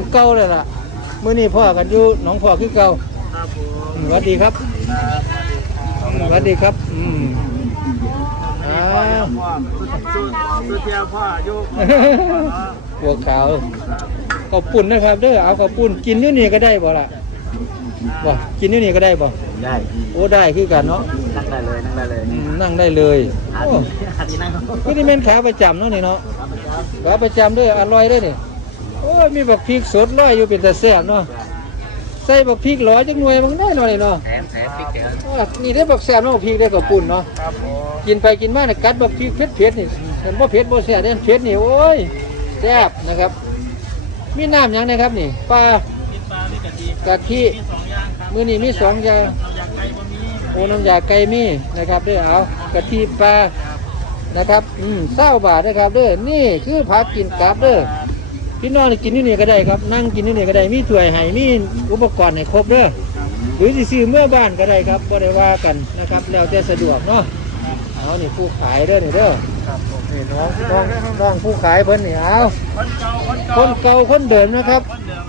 นี่อันเก่าเลยล่ะมื้อนี้พ่อกันอยู่หนองพ่อคือเก่าครับผมอืมสวัสดีครับอืมสวัสดีครับอืมอ้าวพ่อสุดสุดเทียวพ่ออายุบัวขาวขอบปุ่นนะครับเด้อเอาขอบปุ่นกินอยู่นี่ก็ได้บ่ล่ะบ่กินอยู่นี่ก็ได้บ่ได้โอ้ได้คือกันเนาะนั่งได้เลยนั่งได้เลยอืมนั่งได้เลยอันโอ้นี้อันนี้นั่งคือนี่เป็นขาประจำเนาะนี่เนาะขาประจำเด้ออร่อยเด้อนี่โอ้ ยมีบักพริกสดลอยอยู่เป็นแต่แซ่บเนาะใส่บักพริกหลอยจังหน่วยบางได้หน่อยเนาะแถมแถมพริกแถมอ่านี่ได้บักแซ่บเนาะบักพริกได้กับปุ่นเนาะครับผมกินไปกินมาเนี่ยกัดบักพริกเผ็ดเผ็ดๆนี่เห็นบ่เผ็ดบ่แซ่บเด่นเผ็ดนี่โอ้ยแซ่บนะครับ มีน้ำหยังนะครับนี่ปลามีปลามีกะทิกะทิมีสองอย่างครับมื้อนี้มีสองอย่างเราอยากไก่บะหมี่โอ้น้ำยาไก่มีนะครับเด้อเอากะทิปลานะครับ อืมเศร้าบาทนะครับเด้อนี่คือผักกินกับเด้อ พี่น้องนี่กินนี่นี่ก็ได้ครับนั่งกินนี่นี่ก็ได้มีถ้วยให้มีอุปกรณ์ให้ครบเด้อหรือสิซื้อเมื่อบ้านก็ได้ครับบ่ได้ว่ากันนะครับ แล้วแต่สะดวกเนาะเอานี่ผู้ขายเด้อนี่เด้อครับผมนี่น้องน้องน้องผู้ขายเพิ่นนี่เอาคนเก่าคนคเก่านเก่าคนเดิมนะครับคนเดิม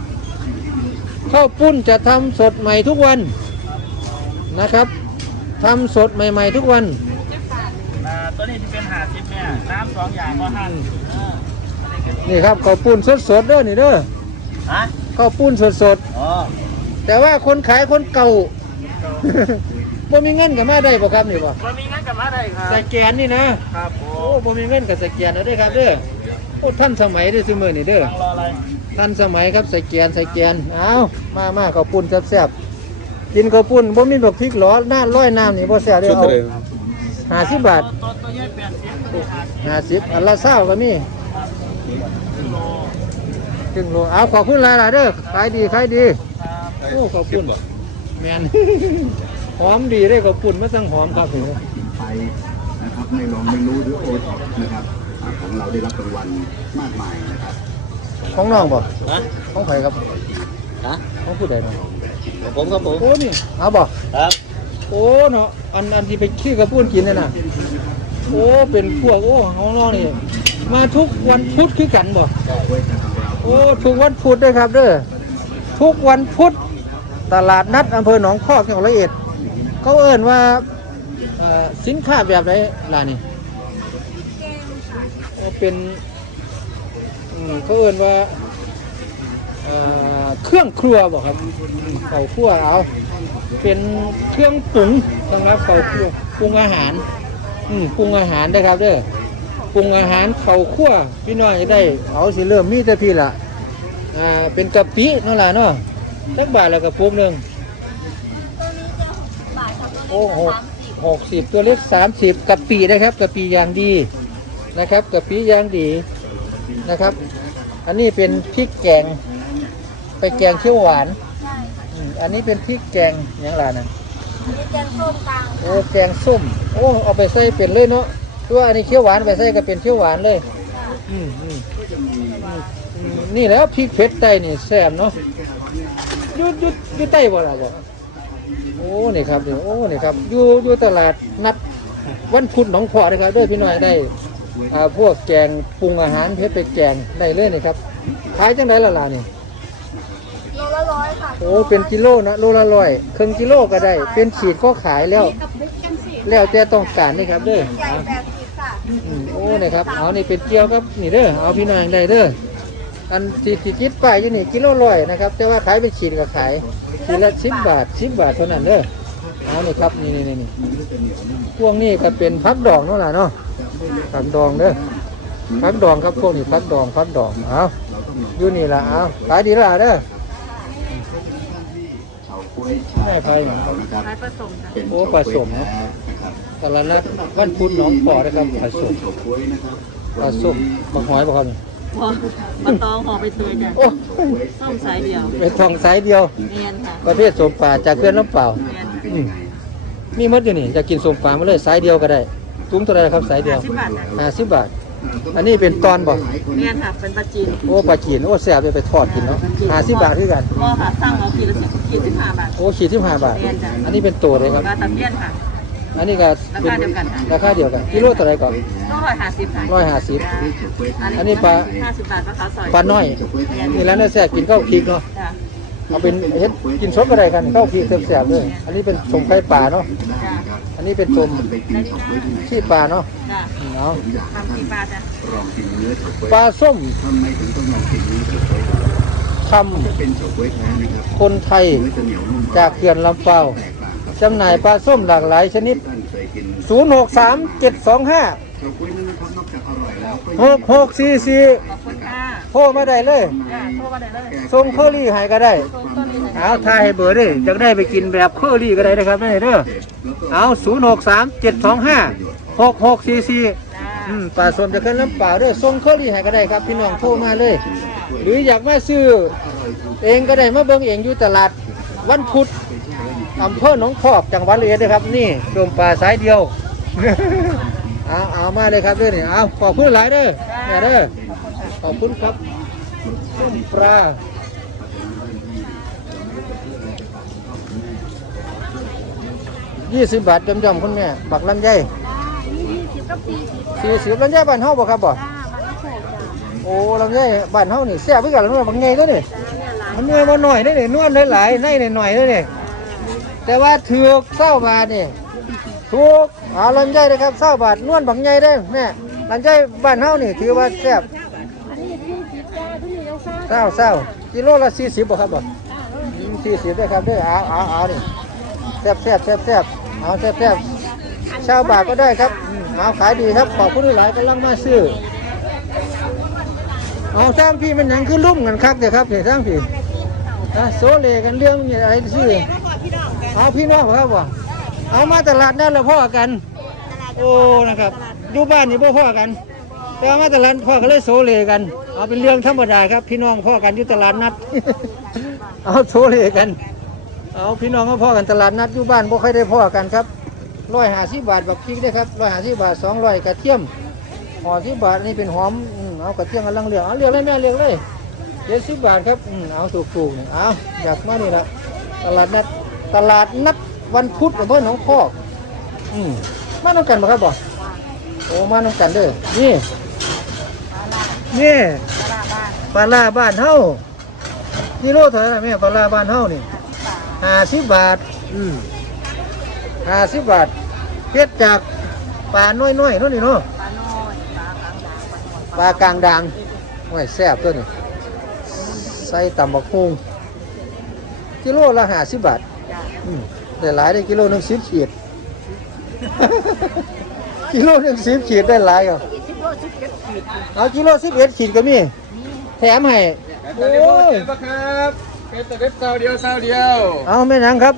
ข้าวปุ้นจะทำสดใหม่ทุกวันนะครับทำสดใหม่ๆทุกวันอ่าตัวนี้ที่เป็นหาซิปเนี่ยน้ำสองอย่างก็ห้าสิบเออ นี่ครับข้าวปุ้นสดๆเด้อนี่เด้อฮะข้าวปุ้นสดอ๋อๆแต่ว่าคนขายคนเก่า บ่มีเงินกับมาได้บ่ครับนี่บ่มันมีงั้นกับมาได้ครับสแกนนี่นะครับผโอ้มบ่มีเงินกับสแกนเอาเด้อครับเด้อโอ้ท่านสมัยเด้อซุมื้อนี่เด้อนั่งรออะไรท่านสมัยครับสแกนสแกนเอามามาข้าวปุ้นแซ่บๆกินข้าวปุ้นบ่มีบักพริกหรอหน้าร้อยน้ำนี่บ่แซ่บเด้อเอา50บาทตัวตัวใหญ่แปดสิบตัวนี้ห้าสิบห้าสิบอันละเศร้าก็มีกิโล ถึงโลเอาขอบคุณหลายๆเด้อขายดีขายดีครับโอ้ขอบคุณแมนหอมดีได้ขอบคุณมาสั่งหอมครับผมไปนะครับไม่ลองไม่รู้หรือโอท็อปนะครับอ่าของเราได้รับรางวัลมากมายนะครับ ของน้องบ่ฮะของไผครับฮะของผู้ใดเนาะผมครับผมโอ้นี่เอาบ่ครับโอ้เนาะอันอันที่ไปขี้กระปุ้นกินน่ะน่ะโอ้เป็นพวกโอ้ของน้องนี่มาทุกวันพุธคือกันบ่ โอ้ทุกวันพุธเด้อครับเด้อทุกวันพุธตลาดนัดอำเภอหนองคอกจังหวัดร้อยเอ็ดเขาเอ่นว่าเอ่อสินค้าแบบไหนล่ะนี่โอ้เป็นอืมเขาเอ่นว่าเอ่อเครื่องครัวบอกครับอืมเขาครัวเอาเป็นเครื่องปรุงสำหรับเขาครัวปรุงอาหารอืมปรุงอาหารนะครับเด้อ ปรุงอาหารเขาครัวพี่น้อยจะได้เอาสิเริ่มมีแต่พี่ละอ่าเป็นกะปินั่นแหละเนาะสักบาทละกระปุกหนึ่งโอ้หกหกสิบตัวเล็กสามสิบกะปินะครับกะปิอย่างดีนะครับกะปิอย่างดีนะครับ อันนี้เป็นพริกแกง ไปแกงเขียวหวานอืมอันนี้เป็นพริกแกงอย่างไรนะมีแกงส้มกลางโอ้แกงส้ม โอ้เอาไปใส่เป็นเลยเนาะ ตัวอันนี้เขียวหวานไปใส่ก็เป็นเขียวหวานเลย อืมอืมอืมนี่แหล้วพริกเผ็ดไต้นี่แซ่บเนาะอยุดยุดยุดใต้บ่ล่ะบ่โอ้นี่ครับนี่โอ้นี่ครับอยู่อยู่ตลาดนัดวันพุธหนองขวาเลยครับเด้วยพี่น้อยได้อ่าพวกแกงปรุงอาหารเผ็ดไปแกงได้เลยนี่ครับขายจังไดล่ะล่ะนี่ โลละร้อยค่ะโอ้เป็นกิโลนะโลละร้อยครึ่งกิโลก็ได้ เป็นขีดก็ขายแล้วแล้วแต่ต้องการนี่ครับเด้อ ใหญ่เอาแปดสิบค่ะอืมโอ้ นี่ครับเอานี่เป็นเกี๊ยวครับนี่เด้อเอาพี่น้องได้เด้ออันที่ที่คิดป้ายอยู่นี่กิโลร้อยนะครับ แต่ว่าขายเป็นขีดก็ขายขีดละสิบบาทสิบบาทเท่านั้นเด้อเอานี่ครับนี่นี่นี่นี่พวกนี้ก็เป็นพักดองเนาะล่ะเนาะพักดองเด้อพักดองครับพวกนี้พักดองพักดองเอาอยู่นี่ล่ะเอาขายดีล่ะเด้อ เฉาก๊วยแม่ไผ่เรานะครับขายผสมค่ะเป็นโอ้ผสมเฉาก๊วยแท้นะครับตลาดนัดวันพุธหนองปอนะครับผสมเฉาก๊วยนะครับผสมบางหอยบ่ครับนี่พอมาตองห่อไปเตยจ้ะโอ้ส้มสายเดียวเป็นทองสายเดียวเมียนค่ะประเภทสมป่าจากเขื่อนน้ำเปล่าเมียนเป็นยังไงมีหมดอยู่นี่จะกินสมป่ามาเลยสายเดียวก็ได้ ตุ้มเท่าไหรครับสายเดียวสิบบาทจ้ะ ห้าสิบบาท อันนี้เป็นตอนบ่เมียนค่ะเป็นปลาจีนโอ้ปลาจีนโอ้แซ่บไปไปทอดกินเนาะห้าสิบบาทคือกันพ่อค่ะสร้างเอาขีดละสิบขีดสิบห้าบาทโอ้ขีดที่ห้าบาทเมียนจ้ะอันนี้เป็นตัวเลยครับปลาตะเพียนค่ะอันนี้ก็ป็ราคาเดียวกันค่ะราคาเดียวกันกิโลเท่าไหรก่อนต้องร้อยห้าสิบค่ะร้อยห้าสิบอันนี้ปลาห้าสิบบาทปลาขาวซอยปลาน้อยนี่แล้วเนี่ยแซ่บกินข้าวพริกเนาะจ้ะ เอาเป็นเฮ็ดกินสดก็ได้กันข้าวพริกแซ่บๆเลย อันนี้เป็นสมไข่ปลาเนาะจ้ะอันนี้เป็นสมขี้ปลาเนาะจ้ะเนาะทำกี่บาทจ้ะลองกินเนื้อเฉาก๊วยปลาส้มทำไมถึงต้องลองกินเนื้อเฉาก๊วยทเป็นเฉาก๊วยแท้นะครับำคนไทยเนื้อจะเหนียวนุ่มจากเขื่อนลำเปาแตกต่างกับจำหน่ายปลาส้มหลากหลายชนิดที่ท่านเคยกิน063 725 เฉาก๊วยนั้นนะครับนอกจากอร่อยแล้วก็6644ขอบคุณค่ะโทรมาได้เลยจ้ะโทรมาได้เลยส่งเคอรี่ให้ก็ได้ส่งต้นนี้เลยเอาทายให้เบอร์ดิจะได้ไปกินแบบเคอรี่ก็ได้นะครับนี่เด้อเอา063 725 6644จ้ะอืมปลาส้มจะขึ้นลำเปล่าเด้อส่งเคอรี่ให้ก็ได้ครับ พี่น้องโทรมาเลย หรืออยากมาซื้อเองก็ได้มาเบิ่งเองอยู่ตลาดวันพุธอำเภอหนองพอกจังหวัดเลยเอ็ดนะครับ นี่ดมปลาสายเดียว เอาเอามาเลยครับเด้อนี่เอาขอบคุณหลายเด้อแม่เด้อขอบคุณครับส้มปลายี่สิบบาทจำๆคุณแม่บักลำไยนี่ยี่สิบกับสี่สิบสี่สิบลำไยบ้านเฮาบ่ครับบ่จ้ามันโขกจ้าโอ้ลำไยบ้านเฮานี่แซ่บเพื่อกันแล้วบางไงก็นี่เนี่ยหลายมันเนื้อมาหน่อยได้นี่นวลหลายๆในหน่อยๆได้นี่แต่ว่าถือกเศร้าบาทนี่ ถูกเอาลำไยนะครับเศร้าบาทนวลบางไงได้แม่ลำไยบ้านเฮานี่ถือว่าแซ่บอันนี้ยี่สิบจ้าทุกอย่ยังซ่าเศร้าเศร้ากิโลละสี่สิบบ่ครับบ่สี่สิบได้ครับด้อเอาเอาเอานี่แซ่บแซ่บแซ่บแซ่บเอาแซ่บแซ่บชาบาทก็ได้ครับอืมเอาขายดีครับขอบคุณหลายกำลังมาซื้อเอาสร้างพี่มันหยังคือลุ่มกันคักเดี๋ยวครับเดี๋ยวสร้างพี่โซเลกันเรื่องอะไรซื้อเอาพี่น้องครับบ่ เอามาตลาดนั่นแล้วพ่อกัน โอ้ นะครับ อยู่บ้านนี่บ่พ่อกัน แต่ว่ามาตลาดพ่อก็เลยโซเลกัน เอาเป็นเรื่องธรรมดาครับ พี่น้องพ่อกันอยู่ตลาดนัด เอาโซเลกัน เอาพี่น้องก็พ่อกันตลาดนัดอยู่บ้านบ่ค่อยได้พ่อกันครับร้อยห้าสิบบาทบักพริกได้ครับร้อยห้าสิบบาทสองร้อยกระเทียมห่อสิบบาทนี่เป็นหอมอืมเอากระเทียมกำลังเลือกเอาเลือกเลยแม่เลือกเลยเจ็ดสิบบาทครับอืมเอาถูกๆนี่เอาอยากมานี่ละตลาดนัดตลาดนัด วันพุธอำเภอหนองพอกอืมมาน้ำกันบ่ครับบ่โอ้มาน้ำกันเด้อนี่นี่ปลาล่าบ้านเฮากิโลเท่าไหร่ล่ะแม่ปลาล่าบ้านเฮานี่ห้าสิบบาทอืมห้าสิบบาทเพ็ดจากปลาน้อยๆน้อยนู่นนี่เนาะปลาน้อยปลากลางด่างปลากลางด่างโอ้ยแซ่บตัวนี้ใส่ตำบักฮุงกิโลละห้าสิบบาทจ้ะอืม ได้หลายได้กิโลหนึ่งสิบขีด กิโลหนึ่งสิบขีดได้หลายอะสิบโลสิบเจ็ดขีดเอากิโลสิบเอ็ดขีดก็มีแถมให้โอ้ยครับเป็นแต่เว็บเซาเดียวเซาเดียว เอาแม่นหยังครับ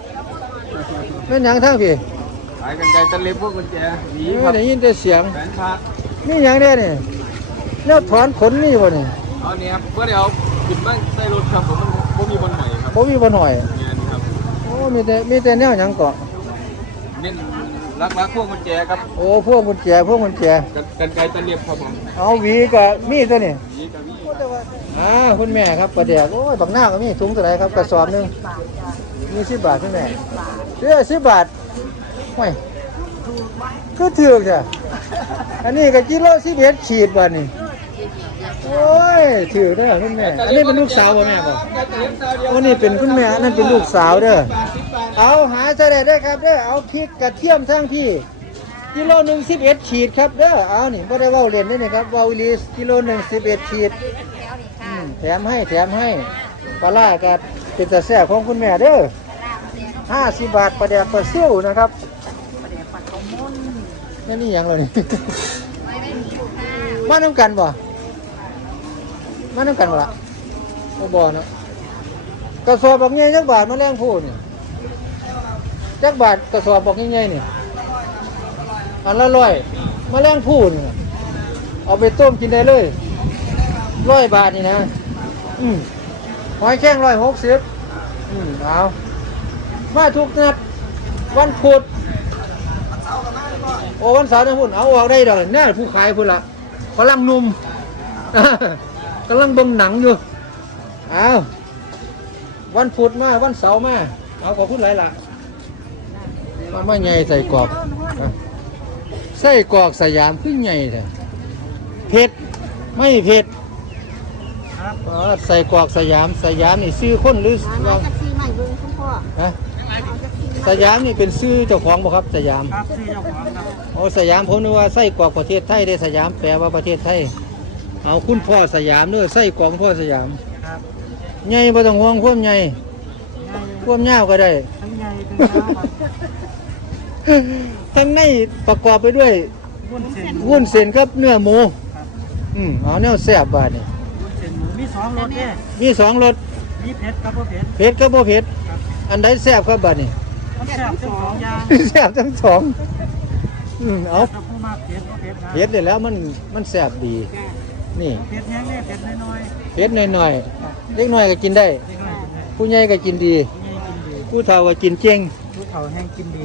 แม่นหยังทั้งพี่ขายกันไกลตะเล็บพวกกุญแจหวีไม่ได้ยินแต่เสียงแฟนพักนี่หยังเนี่ยนี่เนี่ยถอนขนนี่บ่นี่เอาเนี่ยครับเพื่อเดี๋ยวขึ้นบ้านใต้รถครับผมมันผมมีบนใหม่ครับบ่มีบ่หน่อยงานครับโอ้มีแต่มีแต่แนวหยังเกาะเน้นรักรักพวกกุญแจครับโอ้พวกกุญแจพวกกุญแจ กันกันไกลตะเล็บครับผมเอาหวีก็มีตัวนี่หวีกับหวีอ่าคุณแม่ครับปลาแดกโอ้ยบักหน้าก็มีถุงเท่าไหร่ครับกระสอบหนึงมีสิบบาทคุณแม่เสื้อสิบบาทไม่ก็ถือกจ้ะอันนี้ก็กิโลสิบเอ็ดขีดบาทนี่โอ้ยถือได้อคุณแม่ อันนี้เป็นลูกสาวบ่แม่บ่โอ้นี่เป็นคุณแม่อันนั่นเป็นลูกสาวเด้อ เอาหาจะได้ได้ครับเด้อ เอาพริกกระเทียมทั้งพี่ กิโลหนึ่งสิบเอ็ดขีดครับเด้อ เอานี่ก็ได้เว้าเล่นนี่นี่ครับเว้าอีหลีกิโลหนึ่งสิบเอ็ดขีดอืมแถมให้แถมให้ปลาล่ากับเป็นตะแซ่บของคุณแม่เด้อห้าสิบบาทปลาแดกปลาซิ่วนะครับนี่นี่หยังเลยนี่มาน้ำกันบ่ มาน้ำกันบ่ละบ่บ่เนาะกระสอบบอกไงจักบาทมาแรงพูดนี่จักบาทกระสอบบอกไงนี่อันละร้อยมาแรงพูดนี่เอาไปต้มกินได้เลยร้อยบาทนี่นะ อืมหอยแข้งร้อยหกสิบอืมเอามาทุกนัด วันพุธโอ้วันเสาร์นะพุ่นเอาออกได้ดอกแน่ผู้ขายพุ่นละกำลังนุ่ม กำลังเบิ่งหนังอยู่เอาวันพุธมาวันเสาร์มาเอาขอบคุณหลายละมาไม่ไงใส่กรอบไส้กรอกสยามขึ้นใหญ่เลยเผ็ดไม่เผ็ดครับอ๋อใส่กรอกสยามสยามนี่ซื้อคนหรือหามาจากซีใหม่เบิ้งคุณพ่อฮะเอาจากซีใหสม่ยามนี่เป็นซื้อเจ้าของบ่ครับสยามครับชื่อเจ้าของครับโอ้สยามผมนึกว่าไส้กรอกประเทศไทยได้สยามแปลว่าประเทศไทย เอาคุณพ่อสยามเด้อไส้กรอกพ่อสยามครับใหญ่บ่ต้องห่วงความใหญ่ง่ายความยาวก็ได้ ทั้งใหญ่ทั้งยาวครับทั้งในประกอบไปด้วยวุ้นเส้นวุ้นเส้นกับเนื้อหมูครับอืมเอาแนวแซ่บบาดนี่วุ้นเส้นหมูมีสองรสเนี่ยมีสองรสมีเผ็ดกับบ่เผ็ดเผ็ดกับบ่เผ็ดครับอันใดแซ่บครับบาดนี่มันแซ่บทั้งสองอย่างแซ่บทั้งสองอืมเอาถ้าผู้มากเผ็ดก็เผ็ดนะเผ็ดได้แล้วมันมันแซ่บดี นี่เผ็ดแห้งเนี่ยเผ็ดน้อยเผ็ดหน่อยๆ เล็กน้อยก็กินได้ ๆเล็กน้อยกินได้ผู้ใหญ่ก็กินดี ผู้ใหญ่กินดีผู้เฒ่าก็กินเก่งผู้เฒ่าแห้งกินดี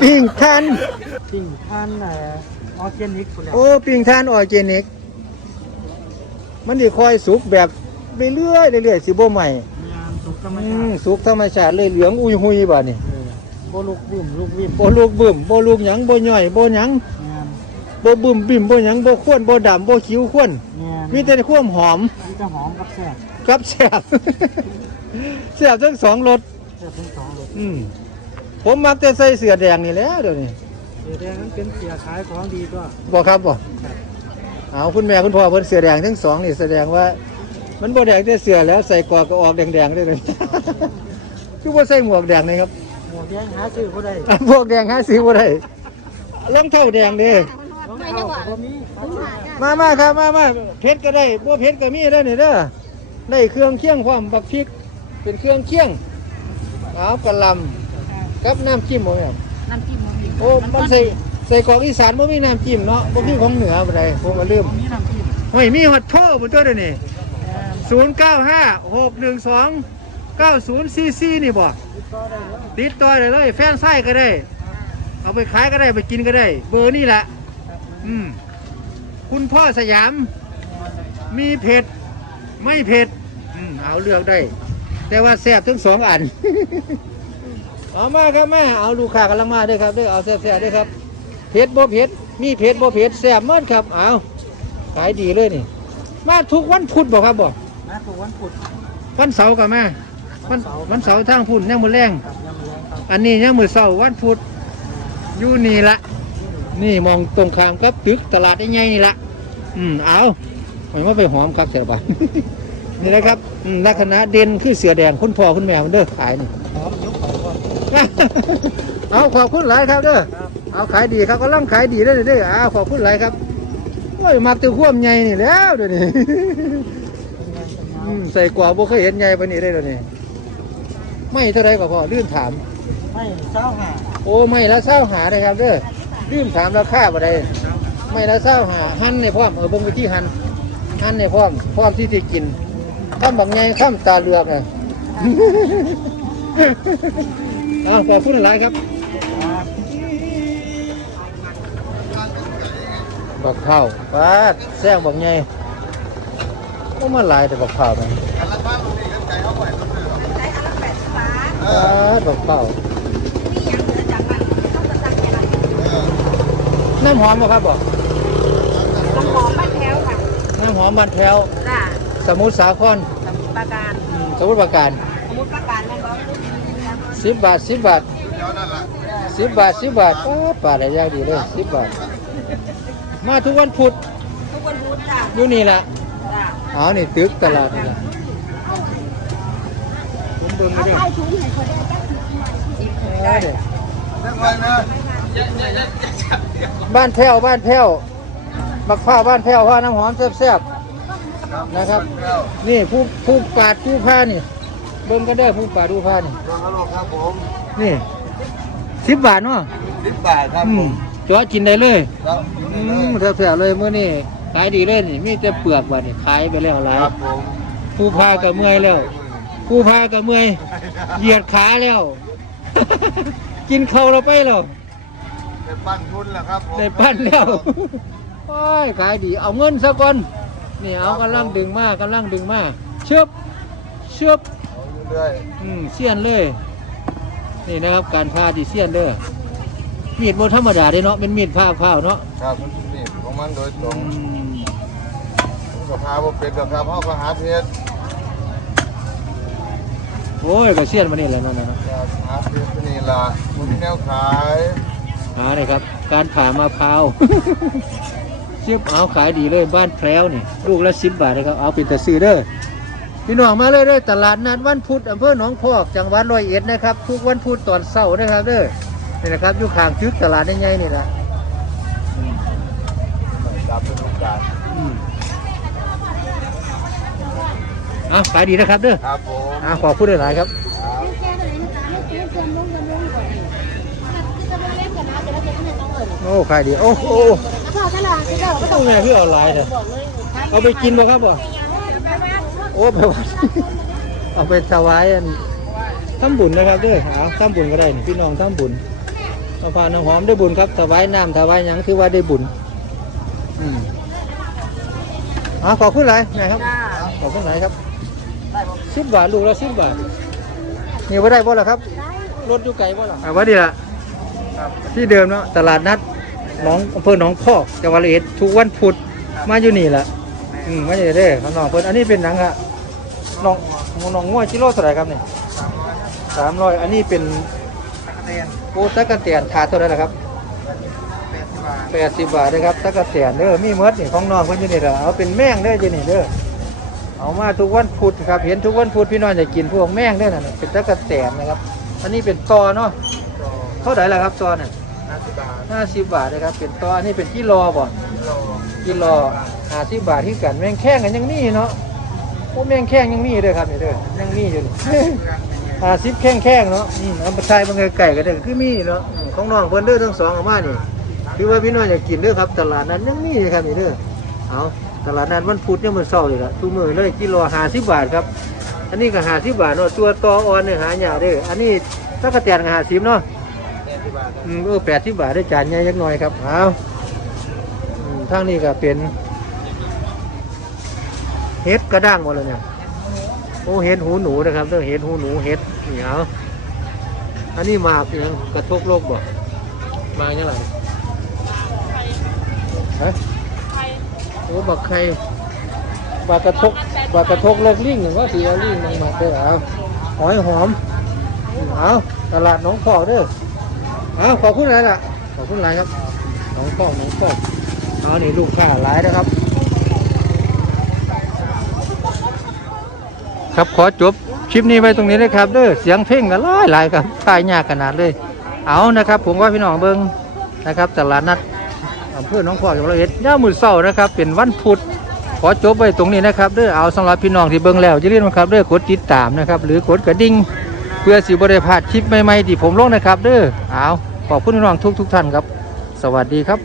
ปิ้งทานสิ่งท่านเอ่อออร์แกนิกคนละโอ้ปิ้งทานออร์แกนิก มันสิคอยสุกแบบเรื่อยๆเรื่อยๆสิบ่ใหม่งามสุขธรรมอืชามติสุกธรรมชาติเลยเหลืองอุยหุยบาดนี่เออบ่ลูกบิ่มลูกบิ่มบ่ลูกบึ้มบ่ลูกหยังบ่ย่อยบ่หยังงาม บ่บึ้มบิ่มบ่หยังบ่ข้วนบ่ดำบ่คิ้วข้วนงามมีแต่ความหอมมีแต่หอมกับแซ่บกับแซ่บ แซ่บทั้งสองรสแซ่บทั้งสองรสอืมผมมักแต่ใส่เสื้อแดงนี่แหล้วเดี๋ยวนี้เดี๋ยวแดงนั้นเป็นเสียขายของดีก็บ่ครับบ่เอาคุณแม่คุณพ่อเพิ่นเสื้อแดงทั้งสองนี่แสดงว่า มันบ่แดงแต่เสื้อแล้วใส่กอดก็ออกแดงๆได้เลย คือบ่ใส่หมวกแดงนี่ครับ หมวกแดงหาซื้อบ่ได้ อะพวกแดงหาซื้อบ่ได้รองเท้าแดงเด้รอง ไม่เท้าได้ว่าก็บ่มีคุณหาจ้ะมามาครับมามาเพชรก็ได้บัวเพชรก็มีได้นี่เด้อได้เครื่องเคียงพร้อมบักพริก เป็นเครื่องเคียงเอากระหลำกับน้ำจิ้มบ่แม่นน้ำจิ้มมันมีโอ้มันใส่ใส่กรอกอีสานบ่มีน้ำจิ้มเนาะบ่มีของเหนือบ่ได้ผมก็ลืมบ่มีน้ำจิ้มเฮ้ยมีฮอดโทรบ่ตัวเดี๋ยวนี้095 612 9044นี่บ่ติดต่อได้เลยติดต่อได้เลย แฟนไส้ก็ได้ เอาไปขายก็ได้ไปกินก็ได้ เบอร์นี่แหละ อืมคุณพ่อสยาม มีเผ็ด ไม่เผ็ด อืมเอาเลือกได้ แต่ว่าแซ่บทั้งสองอัน เอามาครับแม่เอาลูกค้ากำลังมาเด้วยครับเด้อเอาแซ่บๆเด้วยครับเผ็ดบ่เผ็ดมีเผ็ดบ่เผ็ดแซ่บหมดครับเอาขายดีเลยนี่ มาทุกวันพุธบ่ครับบ่นะตัววันพุธวันเสาร์กับแม่วันวันเสาร์ทางพุธยังมือแรงครับยามมื้อแลงครับอันนี้ยังมือเสาร์วันพุธอยู่นี่ละ นี่มองตรงข้ามกับตึกตลาดใหญ่ๆนี่ละอืมเอาไม่ว่าไปหอมครับเสียบานี่แหละครับอืมลักษณะเด่นคือเสือแดงคุณพ่อคุณแม่มันเด้อขายนี่หอมยกเขาก่อนเอาขอบคุณหลายครับเด้อครับเอาขายดีครับก็ร่ำขายดีได้อเด้อเอาขอบคุณหลายครับโอ้ยมักตัวข่วมใหญ่นี่แหล้วเดี๋ยวนี้อืมใส่กว่าบ่เคยเห็นใหญ่ปานนี้ได้เดี๋ยวนี้ไม่เท่าไรก็พอลื่นถาม ไม่เจ้าหาโอ้ไม่ละเศร้าหาเลยครับเด้อ ลื่นถามราคาบ่ได้ไม่ละเศร้าหาหั่นในพร้อมเออเบิ่งวิธีหั่นหั่นในพร้อมพร้อมที่จะกินข้ามบักใหญ่ข้ามตาเลือกน่ะเอาขอบคุณหลายครับครับบักเผาปาดแซงบักใหญ่ก็มาหลายแต่บักเผาไปปาดบักเผา น้ำหอมบ่ครับบ่น้ำหอมบ้านแถวค่ะน้ำหอมบานแถวจ้าสมุทรสาครสมุทรปราการสมุทรปราการสมุทรปราการนั่นก็สิบบาทสิบบาทสิบบาทสิบบาทป้าดป่าดได้ยากดีเลยสิบบาท มาทุกวันพุธทุกวันพุธจ้าอยู่นี่แหละจ้าเอานี่ตึกตลาดนี่แหละผมเบิ่งไปเด้อใส่ถุงให้เขาได้จักสิบหน่อยเออเด้อ บ้านแพ้วบ้านแพ้วบักผ้าวบ้านแพ้วผ้าน้ำหอมแซ่บๆนะครับ นี่ผู้ผู้ปาดผู้ผ้านี่ เบิ่งกันเด้อผู้ปาดผู้ผ้านี่ครับผมนี่สิบบาทเนาะสิบบาทครับอืผมมจอกินได้เลยครับอืมแซ่บๆเลยมื้อนี้ขายดีเลยนี่มีแต่เปลือกบัดนี่ขายไปแล้วหลายครับผมผู้พาก็เมื่อยแล้วผู้พาก็เมื่อยเหยียดขาแล้ว กินข้าวเราไปแล้ว ได้ปั้นทุนแล้วครับผมได้ปั้นแล้วโอ้ยขายดี เอาเงินซะก่อนนี่เอากำลังดึงมากกำลังดึงมากเชือบเชือบเอาอยู่เรื่อยอืมเสียนเลย นี่นะครับการพาที่เสียนเด้อมีดโมธรรมดาเด้เนาะเป็นมีดผ้าผ้าวเนาะครับมันนี่ของมันโดยตรอืงมสภาพบ่เป็นดอกครับเฮาก็หาเพชรโอ้ยกระเซียนมานี่แหละนั่นน่ะเนาะครับหาเพชรนี่ล่ะมันมีแนวขาย หาเลยครับ การผ่ามะพร้าวเสียบเอาขายดีเลยบ้านแพรวนี่ลูกละสิบบาทนะครับเอาเป็นแต่ซื้อเด้อพี่น้องมาเลยเด้อตลาดนัดวันพุธอำเภอหนองพอกจังหวัดร้อยเอ็ดนะครับทุกวันพุธตอนเช้านะครับเด้อนี่นะครับอยู่ข้างจุดตลาดใหญ่ๆนี่นะจับเป็นโอกาสอืมเอาขายดีนะครับเด้อครับผมอ่าขอพูดหลายๆครับ โอ้ขายดี โอ้โอ้แล้วพอตลาดก็เด้อก็ต้ต้อองงไงพี่ออนไลน์เถอะเอาไปกินบ่ครับบ่โอ้ไปวัดเอาไปถวายอันทำบุญนะครับเด้อเอาทำบุญก็ได้นี่พี่น้องทำบุญเอาผ้าน้ำหอมได้บุญครับถวายน้ำถวายหยังถือว่าได้บุญอืมเอาขอบคุณหลายนะครับขอบคุณหลายครับสิบบาทลูกละสิบบาทนี่ว่าได้บ่ล่ะครับรถอยู่ไกลบ่ล่ะอ่าว่าดีละที่เดิมเนาะตลาดนัด น้องอำเภอหนองพอกจังหวัดร้อยเอ็ดทุกวันพุธมาอยู่นี่แหละอืมมาอยู่เด้อข้างนอกเพิ่นอันนี้เป็นหนังอะน้องน้องง้อยกิโลเท่าไหร่ครับเนี่ยสามร้อยอันนี้เป็นโอ้ตะกะเตียนถาดเท่าไหร่ละครับแปดสิบบาทนะครับตะกะเตียนเด้อมีเมดนี่ของน้องเพิ่นอยู่นี่แหละเอาเป็นแม่งเด้ออยู่นี่เด้อเอามาทุกวันพุธครับ เห็นทุกวันพุธพี่น้องจะกินพวกแม่งเด้น่ะเป็นตะกะเตียนนะครับ อันนี้เป็นตอเนาะเท่าไหร่ล่ะครับตอเนี่ย 50บาทห้าสิบบาทนะครับ เป็นตออันนี้เป็นกิโลบ่กิโลกิโลห้าสิบบาทที่กันแมงแข้งกันยังมีเนาะโอ้แมงแข้งยังมีเด้อครับนี่เด้อยังมีอยู่นี่ห้าสิบแข้งแข้งเนาะอืมเอาไปใช้บางไก่กันเด้อคือมีเนาะอืมของน้องเพิ่นเด้อทั้งสองเอามานี่คือว่าพี่น้องอยากกินเด้อครับ ตลาดนั้นยังมีครับนี่เด้อเอาตลาดนั้นวันพุธเนี่ยมันเศร้าเลยละทุกมื้อเลยกิโลห้าสิบบาทครับ อันนี้ก็ห้าสิบบาทเนาะตัวตออ่อนเนี่ยหายากเด้ออันนี้ตะกะแตนก็ห้าสิบเนาะ80บาท อืมเออแปดสิบบาทได้จานใหญ่ยักหน่อยครับเอาอืมทางนี้ก็เป็นเห็ดกระด้างหมดเลยเนี่ยโอ้เห็ดหูหนูนะครับเรื่องเห็ดหูหนูเห็ดเหนียวอันนี้มากเนี่ยงกระทกโลกบ่มากยังไงฮะโอ้บักไข่บักกระทกบักกระทกโลกลิงหรอว่าสีเอาลิงมันมาเด้อเอาหอยหอมเอาตลาดน้องพอกเด้อ อ้าวขอบคุณหลายล่ะ ขอบคุณหลายครับน้องป้องน้องป้องเอานี่ลูกค้าหลายนะครับ ครับขอจบคลิปนี้ไว้ตรงนี้นะครับเด้อเสียงเพลงก็หลายหลายครับทายยากขนาดเลย เอานะครับ ผมว่าพี่น้องเบิ้งนะครับตลาดนัดอำเภอหน้องพอกจังหวัดร้อยเอ็ดย่ามือเศร้านะครับ เป็นวันพุธขอจบไว้ตรงนี้นะครับเด้อเอาสำหรับพี่น้องที่เบิ้งแล้วอย่าลืมนะครับเด้อกดติดตามนะครับ หรือกดกระดิ่ง เพื่อสิบริพลาดคลิปใหม่ๆที่ผมลงนะครับ เด้อเอาขอบคุณพี่น้องทุกทุกๆท่านครับ สวัสดีครับ